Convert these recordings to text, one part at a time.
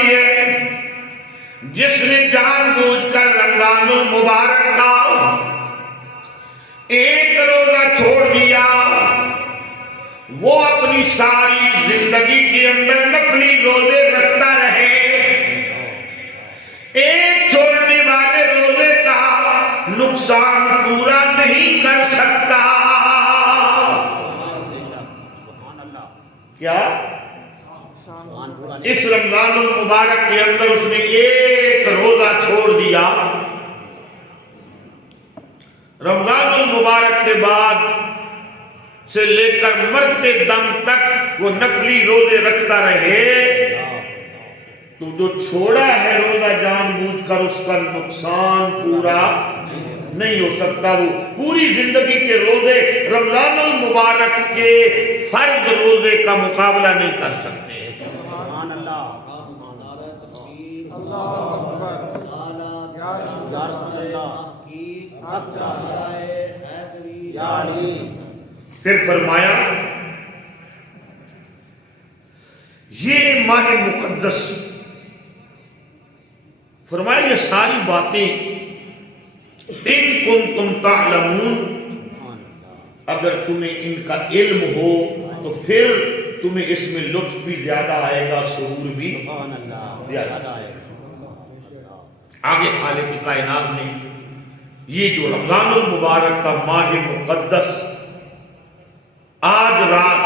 بھی ہے جس نے جان بوجھ کر رمضان المبارک کا ایک روزہ چھوڑ دیا، وہ اپنی ساری زندگی کے اندر نفلی روزے رکھتا رہے، ایک چھوڑنے والے روزے کا نقصان پورا نہیں کر سکتا۔ کیا؟ اس رمضان المبارک کے اندر اس نے ایک روزہ چھوڑ دیا، رمضان المبارک کے بعد سے لے کر مرتے دم تک وہ نفلی روزے رکھتا رہے، تو جو چھوڑا ہے روزہ جان بوجھ کر اس کا نقصان پورا نہیں ہو سکتا۔ وہ پوری زندگی کے روزے رمضان المبارک کے فرض روزے کا مقابلہ نہیں کر سکتے۔ سبحان اللہ، اللہ اکبر، یا رسول اللہ، پھر فرمایا یہ ماہ مقدس، فرمایا یہ ساری باتیں ان کنتم تعلمون، اگر تمہیں ان کا علم ہو تو پھر تمہیں اس میں لطف بھی زیادہ آئے گا، سرور بھی زیادہ آئے گا۔ آگے خالق کائنات نے یہ جو رمضان المبارک کا ماہ مقدس آج رات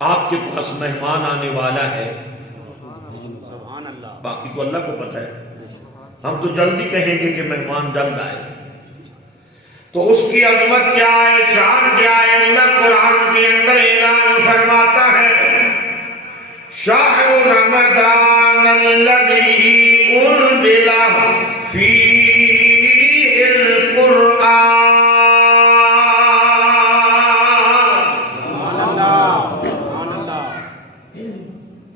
آپ کے پاس مہمان آنے والا ہے، باقی تو اللہ کو پتہ ہے، ہم تو جلدی کہیں گے کہ مہمان جلد آئے، تو اس کی عظمت کیا ہے، شان کیا ہے۔ اللہ قرآن کے اندر اعلان فرماتا ہے شہر رمضان الذی انزل فیہ القرآن،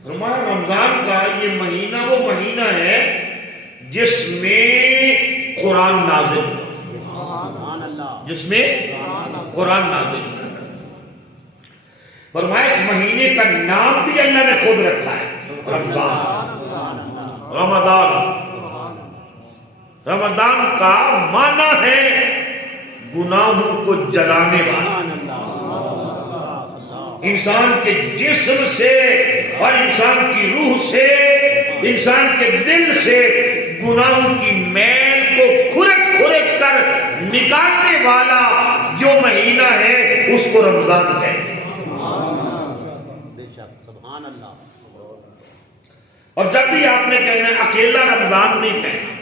فرمایا رمضان کا یہ مہینہ وہ مہینہ ہے جس میں قرآن نازل ہوا، جس میں قرآن نازل ہوا۔ فرمایا اس مہینے کا نام بھی اللہ نے خود رکھا ہے، رمضان، رمضان۔ رمضان کا معنی ہے گناہوں کو جلانے والا، انسان کے جسم سے اور انسان کی روح سے، انسان کے دل سے گناہوں کی میل کو کھرچ کھرچ کر نکالنے والا جو مہینہ ہے اس کو رمضان کہتے ہیں۔ اور جب بھی آپ نے کہنا ہے اکیلا رمضان نہیں کہنا،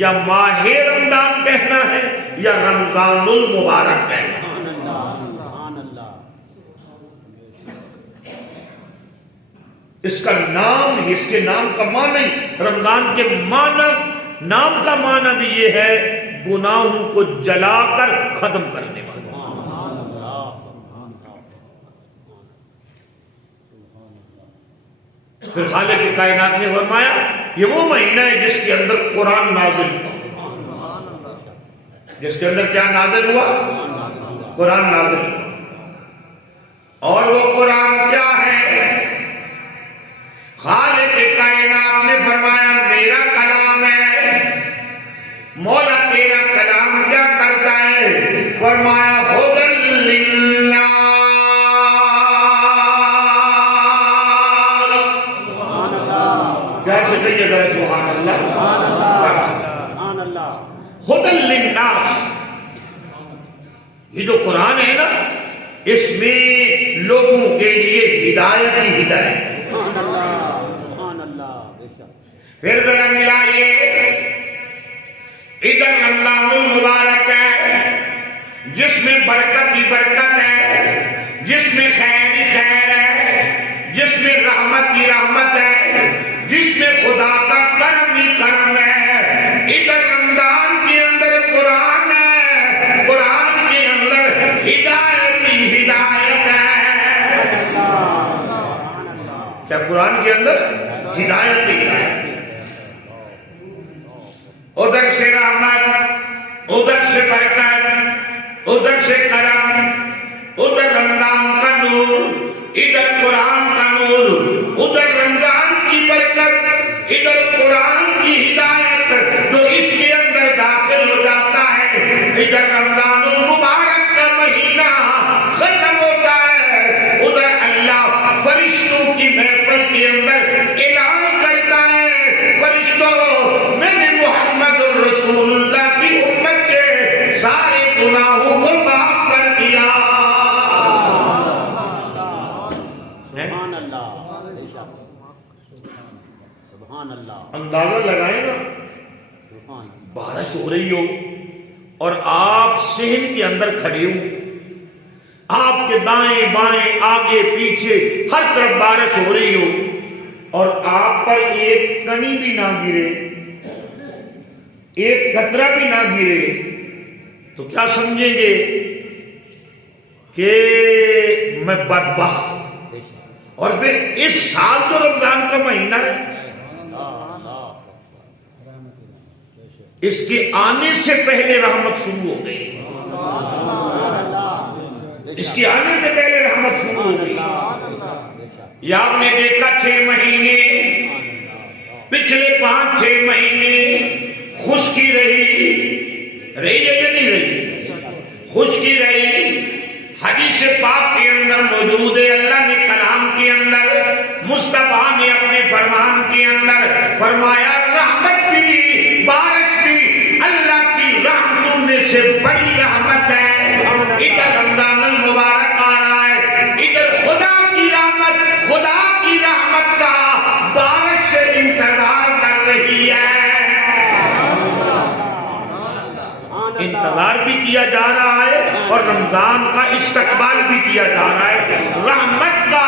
یا ماہ رمضان کہنا ہے یا رمضان المبارک کہنا ہے۔ اس کا نام، اس کے نام کا معنی، رمضان کے معنی، نام کا معنی بھی یہ ہے گناہوں کو جلا کر ختم کرنے والا۔ پھر خالق کائنات نے فرمایا یہ وہ مہینہ ہے جس کے اندر قرآن نازل ہوا، جس کے اندر کیا نازل ہوا؟ قرآن نازل ہوا۔ اور وہ قرآن کیا ہے؟ خالق کائنات نے فرمایا میرا کلام ہے۔ مولا تیرا کلام کیا کرتا ہے؟ فرمایا ھدی للناس، کیسے کہیے گا سبحان اللہ، سبحان اللہ، ھدی للناس۔ یہ جو قرآن ہے نا، اس میں لوگوں کے لیے ہدایت ہی ہدایت۔ پھر ذرا ملائیے، ادھر رمضان المبارک ہے جس میں برکت ہی برکت ہے، جس میں خیر ہی خیر ہے، جس میں رحمت ہی رحمت ہے، جس میں خدا کا کرم ہی کرم ہے۔ ادھر رمضان کے اندر قرآن ہے، قرآن کے اندر ہدایت ہی ہدایت ہے۔ کیا قرآن کے اندر ہدایت ہی ہدایت؟ ادھر سے رحمت، ادھر سے برکت، ادھر سے کرم، ادھر رمضان کا نور، ادھر قرآن کا نور، ادھر رمضان کی برکت، ادھر قرآن کی ہدایت جو اس کے اندر داخل ہو جاتا ہے، ادھر رمضان المبارک کا مہینہ ختم ہوتا ہے، ادھر اللہ فرشتوں کی محفل کے اندر اعلان کرتا ہے، فرشتوں میں نے محمد الرسول اللہ کی امت کے سارے گناہوں کو معاف کر دیا۔ سبحان اللہ، سبحان اللہ، اندازہ لگائیں گا، سبحان اللہ، بارش ہو رہی ہو اور آپ صحن کے اندر کھڑے ہو، آپ کے دائیں بائیں آگے پیچھے ہر طرف بارش ہو رہی ہو اور آپ پر ایک کڑی بھی نہ گرے، ایک قطرہ بھی نہ گرے، تو کیا سمجھیں گے کہ میں بدبخت؟ اور پھر اس سال تو رمضان کا مہینہ ہے، اس کے آنے سے پہلے رحمت شروع ہو گئی، اس کے آنے سے پہلے رحمت شروع ہو گئی۔ یا آپ نے دیکھا 6 مہینے، پچھلے 5-6 مہینے خشکی رہی ہے یا نہیں رہی؟ خشکی رہی، حدیث پاک کے اندر موجود ہے، اللہ نے کلام کے اندر، مصطفیٰ نے اپنے فرمان کے اندر فرمایا رحمت بھی بارش بھی اللہ کی رحمتوں میں سے بڑی رحمت ہے۔ ادھر رمضان المبارک آ رہا ہے، ادھر خدا کی رحمت، خدا کی رحمت کا بارش سے انتظار کر رہی ہے، انتظار بھی کیا جا رہا ہے اور رمضان کا استقبال بھی کیا جا رہا ہے، رحمت کا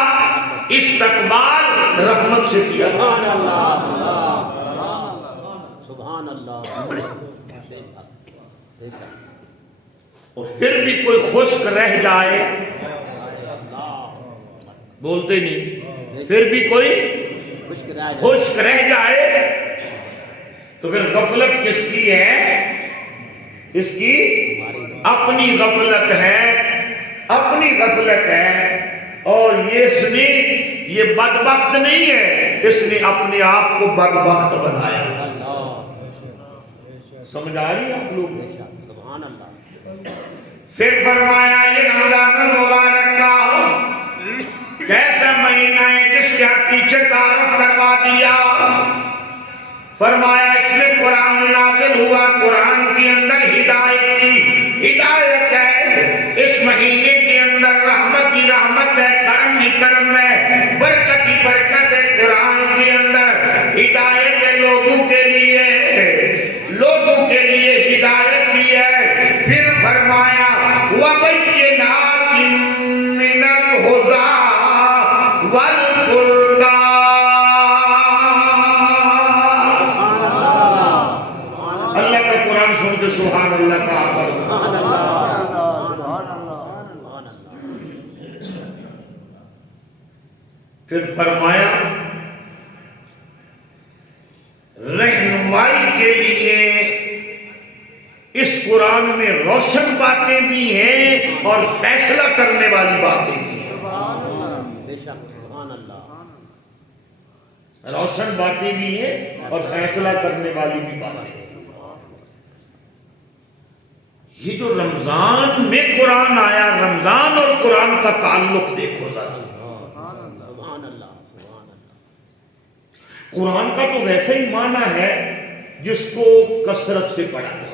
استقبال رحمت سے کیا جا رہا ہے۔ سبحان اللہ، اور پھر بھی کوئی خشک رہ جائے، بولتے نہیں، پھر بھی کوئی خشک رہ جائے تو پھر غفلت کس کی ہے؟ اس کی اپنی غفلت ہے، اپنی غفلت ہے، اور یہ بدبخت نہیں ہے، اس نے اپنے آپ کو بدبخت بنایا۔ سمجھ آ رہی ہے آپ لوگ؟ سبحان اللہ۔ پھر فرمایا یہ رمضان المبارک کا کیسا مہینہ ہے جس کے پیچھے تعارف کروا دیا، فرمایا اس میں قرآن نازل ہوا، قرآن کے اندر ہدایت کی ہدایت ہے، اس مہینے کے اندر رحمت کی رحمت ہے، کرم کی کرم ہے، برکت کی برکت ہے، قرآن کے اندر ہدایت ہے، لوگوں کے لیے ہدایت بھی ہے۔ پھر فرمایا وَبَيِّنَاتٍ مِّنَ الْهُدَىٰ وَالْفُرْقَانِ، اللہ کا قرآن سن کے سبحان اللہ کا پھر فرمایا رہنمائی کے لیے اس قرآن میں روشن باتیں بھی ہیں اور فیصلہ کرنے والی باتیں بھی ہیں۔ روشن باتیں بھی ہیں اور فیصلہ کرنے والی بھی باتیں ہیں۔ یہ جو رمضان میں قرآن آیا، رمضان اور قرآن کا تعلق دیکھو ذرا۔ قرآن کا تو ویسے ہی معنی ہے جس کو کثرت سے پڑھا جائے۔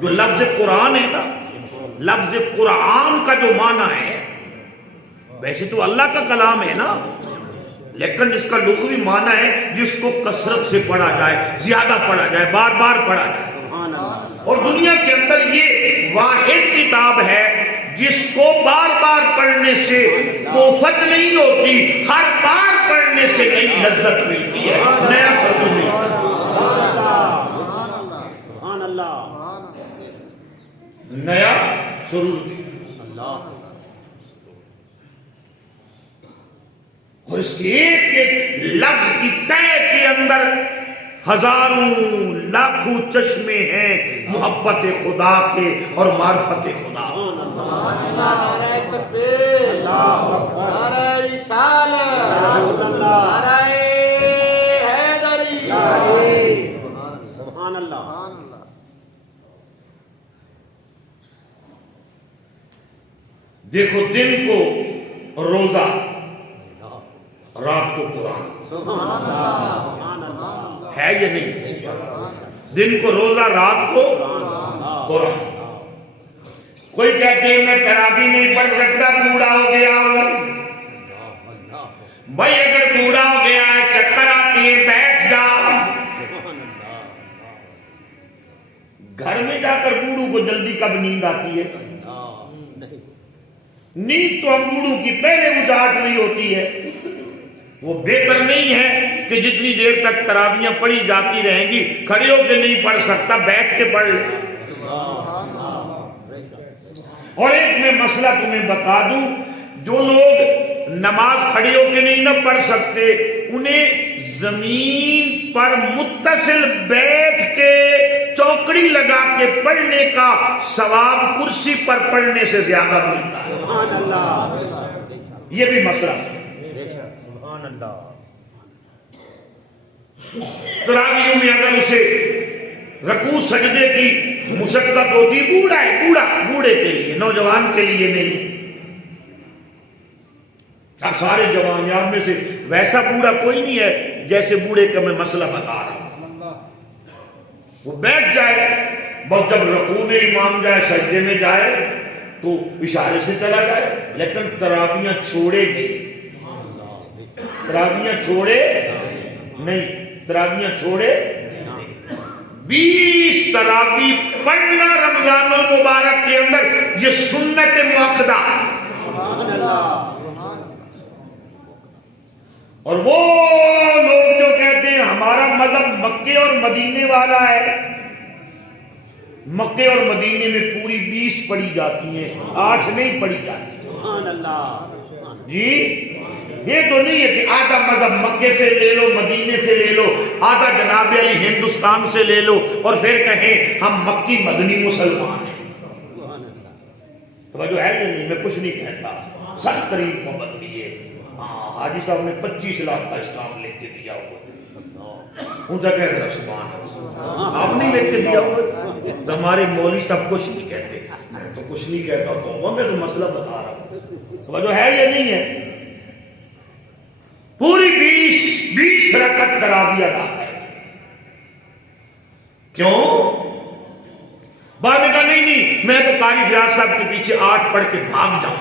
جو لفظ قرآن ہے نا، لفظ قرآن کا جو معنی ہے، ویسے تو اللہ کا کلام ہے نا، لیکن اس کا لغوی معنی ہے جس کو کثرت سے پڑھا جائے، زیادہ پڑھا جائے، بار بار پڑھا جائے۔ اور دنیا کے اندر یہ واحد کتاب ہے جس کو بار بار پڑھنے سے کوفت نہیں ہوتی، ہر بار پڑھنے سے نئی لذت ملتی ہے، نیا سرور ملتا ہے۔ نیا سرور، اور اس کے ایک ایک لفظ کی تہ کے اندر ہزاروں لاکھوں چشمے ہیں محبت خدا کے اور معرفت خدا۔ تکبیر نعرہ رسالت نعرہ حیدری سبحان اللہ دیکھو دن کو روزہ رات کو قرآن سبحان اللہ ہے یا نہیں؟ دن کو روزہ رات کو قرآن. کوئی کہتے ہیں میں تراویح نہیں پڑھ سکتا بوڑھا ہو گیا ہوں. بھائی اگر بوڑھا ہو گیا ہے چکر آتی ہے بیٹھ جا. گھر میں جا کر بوڑھوں کو جلدی کب نیند آتی ہے؟ نیند تو ہم بوڑھوں کی پہلے اجاٹ ہوئی ہوتی ہے. وہ بہتر نہیں ہے کہ جتنی دیر تک تراویحاں پڑھی جاتی رہیں گی کھڑے ہو کے نہیں پڑھ سکتا بیٹھ کے پڑھ لے. اور ایک میں مسئلہ تمہیں بتا دوں, جو لوگ نماز کھڑے ہو کے نہیں نہ پڑھ سکتے انہیں زمین پر متصل بیٹھ کے چوکڑی لگا کے پڑھنے کا ثواب کرسی پر پڑھنے سے زیادہ ملتا ہے. سبحان اللہ یہ بھی مسئلہ ہے. سبحان اللہ تراویحوں میں اگر اسے رکوع سجدے کی مشقت ہوتی, بوڑھا ہے بوڑھے کے لیے, نوجوان کے لیے نہیں. اب سارے جوان آپ میں سے ویسا بوڑھا کوئی نہیں ہے جیسے بوڑھے کا میں مسئلہ بتا رہا ہوں. وہ بیٹھ جائے بس جب رکوع میں امام جائے سجدے میں جائے تو اشارے سے چلا جائے, لیکن تراویحاں چھوڑے نہیں. تراویحاں چھوڑے نہیں. 20 تراویح پڑھنا رمضان المبارک کے اندر یہ سنت مؤکدہ. اور وہ لوگ جو کہتے ہیں ہمارا مذہب مکے اور مدینے والا ہے, مکے اور مدینے میں پوری 20 پڑھی جاتی ہیں, 8 نہیں پڑھی جاتی. سبحان اللہ جی یہ تو نہیں ہے کہ آدھا مذہب مکے سے لے لو مدینے سے لے لو آدھا جناب علی ہندوستان سے لے لو اور پھر کہیں ہم مکی مدنی مسلمان ہیں. توجہ ہے یا نہیں؟ میں کچھ نہیں کہتا, سخت ترین پابندی ہے. حاجی صاحب نے 25 لاکھ کا اسٹامپ لکھ کے دیا ہوا, ان کا کہہ رہا سبحان اللہ. آپ نہیں لکھ کے دیا ہوا, ہمارے مولوی صاحب کچھ نہیں کہتے. میں تو کچھ نہیں کہتا ہوں, میں تو مسئلہ بتا رہا ہوں. توجہ ہے یا نہیں ہے؟ پوری 20 رکعت تراویح ادا ہے. کیوں؟ بعد میں کہا نہیں میں تو قاری فیاض صاحب کے پیچھے 8 پڑھ کے بھاگ جاؤں.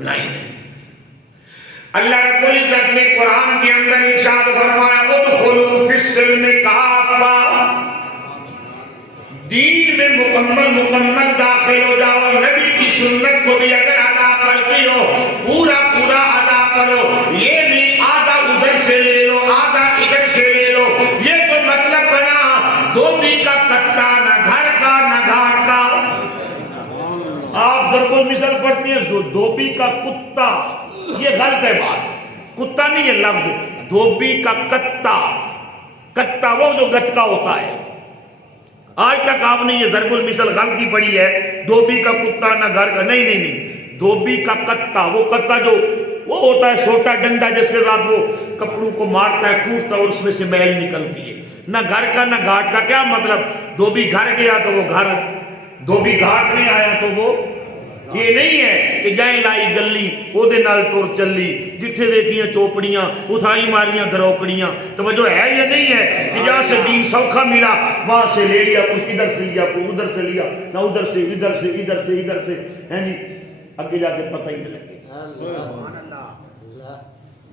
نہیں, اللہ رب العزت نے قرآن کے اندر ارشاد فرمایا ادخلوا فی السلم کافہ, دین میں مکمل داخل ہو جاؤ. نبی کی سنت کو بھی اگر ادا کرتے ہو پورا ادا کرو. یہ نہیں آدھا ادھر سے لے لو آدھا ادھر سے لے لو. یہ تو مطلب بنا دھوبی کا کٹا, نہ گھر کا نہ گھاٹ کا. آپ ضرب المثل پڑھتے ہیں دھوبی کا کتا, یہ غلط ہے بات. کتا نہیں ہے لفظ, دھوبی کا کتا وہ جو گچکا ہوتا ہے. آج تک آپ نے یہ ضرب المثل غلطی پڑھی ہے, دھوبی کا کتا نہ گھر کا. نہیں, دھوبی کا کتا, وہ کتا جو وہ ہوتا ہے چھوٹا ڈنڈا جس کے ساتھ وہ کپڑوں کو مارتا ہے کوٹتا اور اس میں سے میل نکلتی ہے. نہ گھر کا نہ گھاٹ کا. کیا مطلب؟ دھوبی گھر گیا تو وہ گھر, دھوبی گھاٹ میں آیا تو وہ. یہ نہیں ہے کہ جائیں لائی گلی وہ دے نال ٹور چلی, جتھے دیکھیاں چوپڑیاں اتھائی ماریاں دروکڑیاں. توجہ ہے یہ نہیں ہے کہ جہاں سے دین سوکھا ملا وہاں سے لے لیا, کچھ ادھر سے لیا کچھ ادھر سے لیا, نہ ادھر سے ادھر سے ہے نہیں, اگے جا کے پتہ ہی نہیں لگے.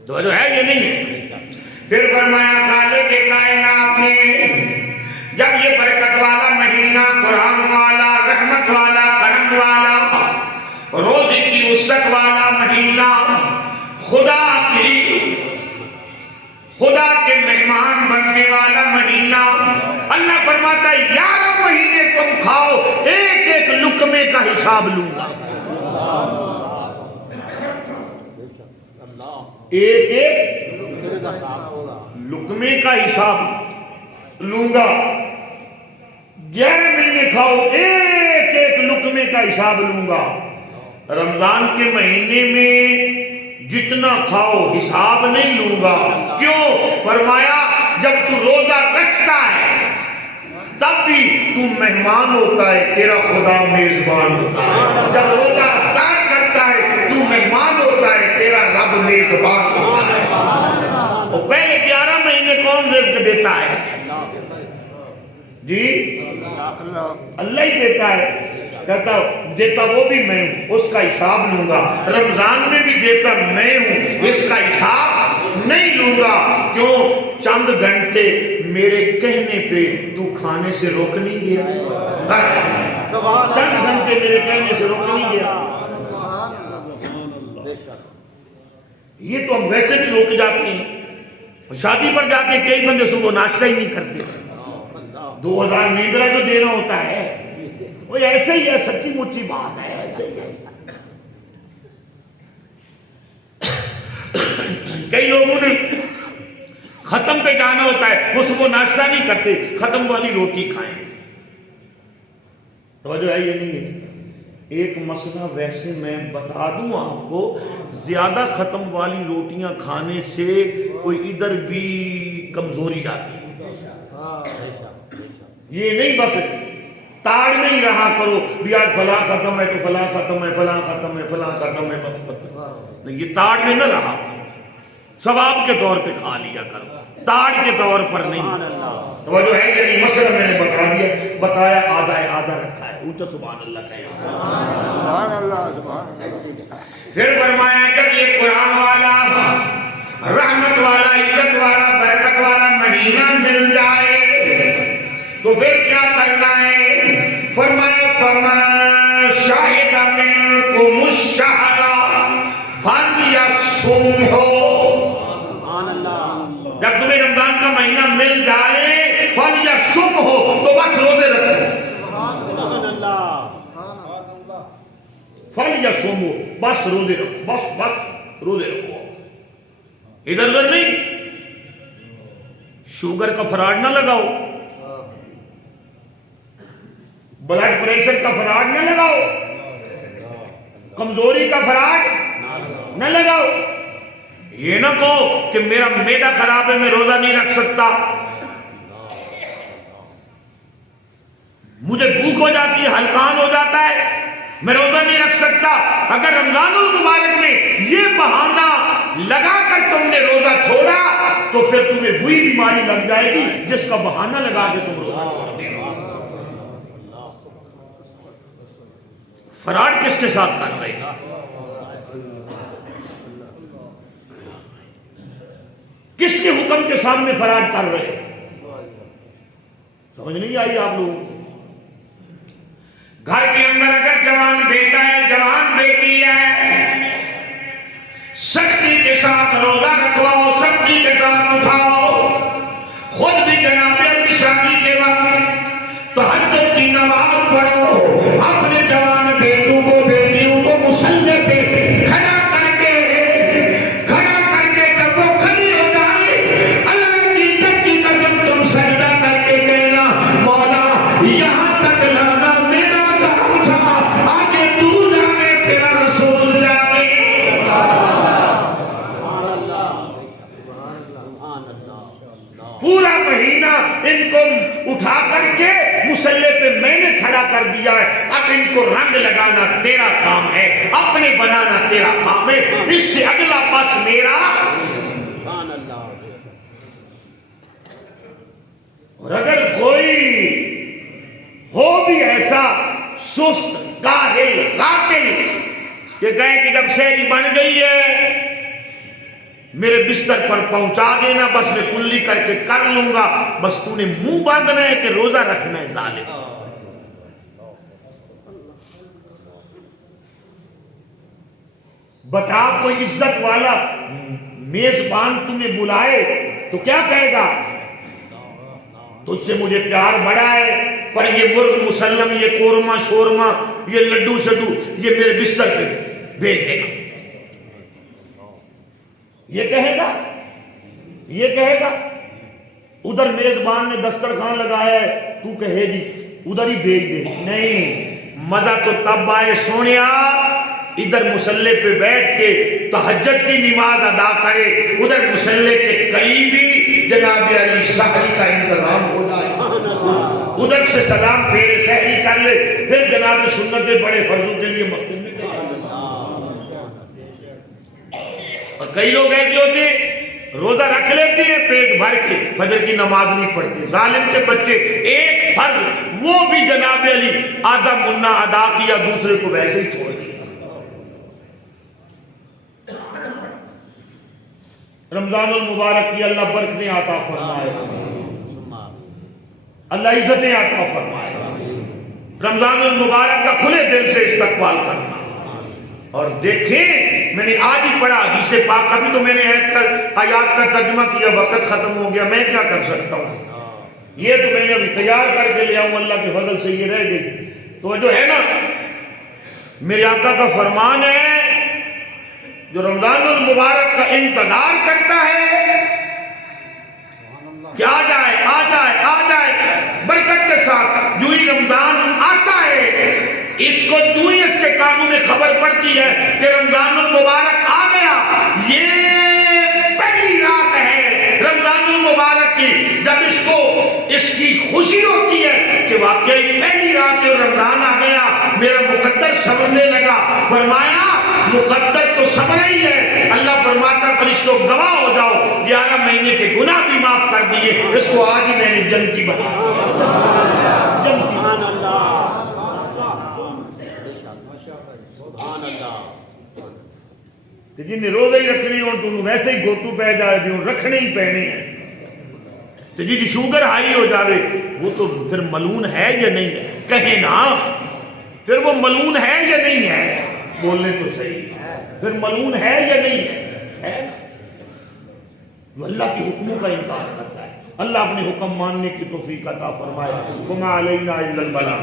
توجہ ہے یہ نہیں ہے. پھر فرمایا خالق کائنات نے جب یہ برکت والا مہینہ, قرآن والا, رحمت والا, کرم والا, روزے کی وسعت والا مہینہ, خدا کے مہمان بننے والا مہینہ, اللہ فرماتا ہے 11 مہینے تم کھاؤ, ایک لقمے کا حساب لوں گا. ایک لقمے کا حساب لوں گا. 11 مہینے کھاؤ, ایک لقمے کا حساب لوں گا. رمضان کے مہینے میں جتنا کھاؤ حساب نہیں لوں گا. کیوں؟ فرمایا جب تو روزہ رکھتا ہے تب بھی تو مہمان ہوتا ہے، تیرا خدا میزبان ہوتا ہے. جب روزہ افطار کرتا ہے تو مہمان ہوتا ہے، تیرا رب میزبان ہوتا ہے. اور پہلے 11 مہینے کون رزق دیتا ہے؟ جی اللہ ہی دیتا ہے. کہتا دیتا وہ بھی میں ہوں، اس کا حساب لوں گا. رمضان میں بھی دیتا میں ہوں، اس کا حساب نہیں لوں گا. کیوں؟ چند گھنٹے میرے کہنے پہ تو کھانے سے روک نہیں گیا. چند گھنٹے میرے کہنے سے روک نہیں گیا. یہ تو ہم ویسے بھی روک جاتے ہیں. شادی پر جاتے کئی بندے صبح ناشتہ ہی نہیں کرتے. 2000 نیندرا جو دینا ہوتا ہے وہ ایسے ہی ہے، سچی مچی بات ہے، ایسے ہی ہے. کئی لوگوں نے ختم پہ جانا ہوتا ہے، وہ صبح ناشتہ نہیں کرتے، ختم والی روٹی کھائیں. توجہ ہے یہ نہیں ہے. ایک مسئلہ ویسے میں بتا دوں آپ کو، زیادہ ختم والی روٹیاں کھانے سے کوئی ادھر بھی کمزوری آتی ہے. یہ نہیں بس تاڑ نہیں رہا کرو بھی آج فلاں ختم ہے تو فلاں ختم ہے، فلاں ختم ہے، فلاں ختم ہے. یہ تاڑ میں نہ رہا، ثواب کے طور پہ کھا لیا کرو، تاڑ کے طور پر نہیں. توجہ ہے یعنی مسئلہ میں نے بتا دیا، بتایا آدھا ہے، آدھا رکھا ہے. اونچا سبحان اللہ کہے. سبحان اللہ سبحان اللہ. پھر فرمایا جب یہ قرآن والا رحمت والا عزت والا برکت والا مہینہ مل جائے تو پھر کیا کرنا ہے؟ فرمایا فَمَن شَهِدَ مِنكُمُ الشَّهْرَ فَلْيَصُمْهُ. جب تمہیں رمضان کا مہینہ مل جائے فَلْيَصُمْهُ تو بس روزے رکھو. فَلْيَصُمْهُ بس روزے رکھو، بس روزے رکھو. ادھر ادھر نہیں. شوگر کا فراڈ نہ لگاؤ، بلڈ پریشر کا فراڈ نہ لگاؤ، کمزوری کا فراڈ نہ لگاؤ. یہ نہ کہو کہ میرا معدہ خراب ہے میں روزہ نہیں رکھ سکتا، مجھے بھوک ہو جاتی ہے، ہلکان ہو جاتا ہے، میں روزہ نہیں رکھ سکتا. اگر رمضان المبارک میں یہ بہانہ لگا کر تم نے روزہ چھوڑا تو پھر تمہیں وہی بیماری لگ جائے گی جس کا بہانہ لگا کے تم روزہ چھوڑ دے. فراڈ کس کے ساتھ کر رہے ہیں؟ کس کے حکم کے سامنے فراڈ کر رہے ہیں؟ سمجھ نہیں آئی آپ لوگوں؟ گھر کے اندر اگر جوان بیٹا ہے، جوان بیٹی ہے، سختی کے ساتھ روزہ رکھواؤ، سختی کے ساتھ اٹھاؤ. خود بھی جناب اپنی شادی کے وقت تہجد کی نماز پڑھو، اپنے جوان بیٹوں کو بیٹیوں کو مصلی پہ کھڑا کر کے جب وہ کھڑی ہو جائے اللہ کی عزت کی قسم تم سجدہ کر کے کہنا مولا یہاں تک لانا میرا کام تھا، آگے تو جانے تیرا رسول جانے. پورا مہینہ ان کو اٹھا کر کے مصلی پہ میں نے کھڑا کر دیا ہے، اب ان کو رنگ لگانا تیرا کام ہے، اپنے بنانا تیرا کام ہے، اس سے اگلا پس میرا. اور اگر کوئی ہو بھی ایسا سست کاہل قاتل کہ کہے کہ جب شہری بن گئی ہے میرے بستر پر پہنچا دینا، بس میں کلی کر کے کر لوں گا، بس تو نے منہ باندھنا ہے کہ روزہ رکھنا ہے. ظالم بتا کوئی عزت والا میزبان تمہیں بلائے تو کیا کہے گا؟ تجھ سے مجھے پیار بڑا ہے پر یہ مرغ مسلم، یہ قورمہ شورمہ، یہ لڈو شڈو یہ میرے بستر پہ بھیج دینا. یہ کہے گا، یہ کہے گا. ادھر میزبان نے دسترخوان لگایا ہے تو کہے جی ادھر ہی بھیج دے. نہیں، مزہ تو تب آئے سونیا ادھر مصلی پہ بیٹھ کے تہجد کی نماز ادا کرے، ادھر مصلی کے قریب ہی جناب علی سحری کا انتظام ہو جائے، ادھر سے سلام پھیرے سحری کر لے، پھر جناب سنت بڑے فرضوں کے لیے مقتول میں جائے۔ اور کئی لوگ ایسے ہوتے ہیں روزہ رکھ لیتے ہیں پیٹ بھر کے، فجر کی نماز نہیں پڑھتے۔ ظالم کے بچے ایک فرض وہ بھی جناب علی آدھا منا ادا کیا، دوسرے کو ویسے ہی چھوڑ دیا۔ رمضان المبارک کی اللہ برکتیں عطا فرمائے، اللہ عزتیں عطا فرمائے۔ رمضان المبارک کا کھلے دل سے استقبال کرنا۔ اور دیکھیں میں نے آج ہی پڑھا حدیث پاک، ابھی تو میں نے آیات کا ترجمہ کیا، وقت ختم ہو گیا، میں کیا کر سکتا ہوں، یہ تو میں نے ابھی تیار کر کے لیا ہوں، اللہ کے فضل سے یہ رہ گئی۔ تو جو ہے نا میرے آقا کا فرمان ہے، جو رمضان المبارک کا انتظار کرتا ہے کہ آ جائے آ جائے آ جائے برکت کے ساتھ، جو ہی رمضان آتا ہے اس کو جو ہی اس کے کانوں میں خبر پڑتی ہے کہ رمضان المبارک آ گیا، یہ پہلی رات ہے رمضان المبارک کی، جب اس کو اس کی خوشی ہوتی ہے کہ واقعی پہلی رات ہے رمضان آ گیا، میرا مقدر سمجھنے لگا۔ فرمایا مقدر تو سمجھ ہی ہے، اللہ فرماتا فرشتوں گواہ ہو جاؤ 11 مہینے کے گناہ بھی معاف کر دیے، اس کو آج ہی میں نے جنتی بنا جنتی۔ کہ جن نے روزے ہی رکھنی ہوں تو ویسے ہی گوتو پہ جائے بھی ہوں، رکھنے ہی پہنے ہیں۔ تو جی شوگر ہائی ہو جاوے وہ تو پھر ملون ہے یا نہیں ہے، کہیں نا پھر وہ ملون ہے یا نہیں ہے، بولنے تو صحیح، پھر ملون ہے یا نہیں ہے نا؟ وہ اللہ کے حکموں کا انکار کرتا ہے۔ اللہ اپنے حکم ماننے کی توفیق عطا فرمائے۔ وما علینا الا البلاغ۔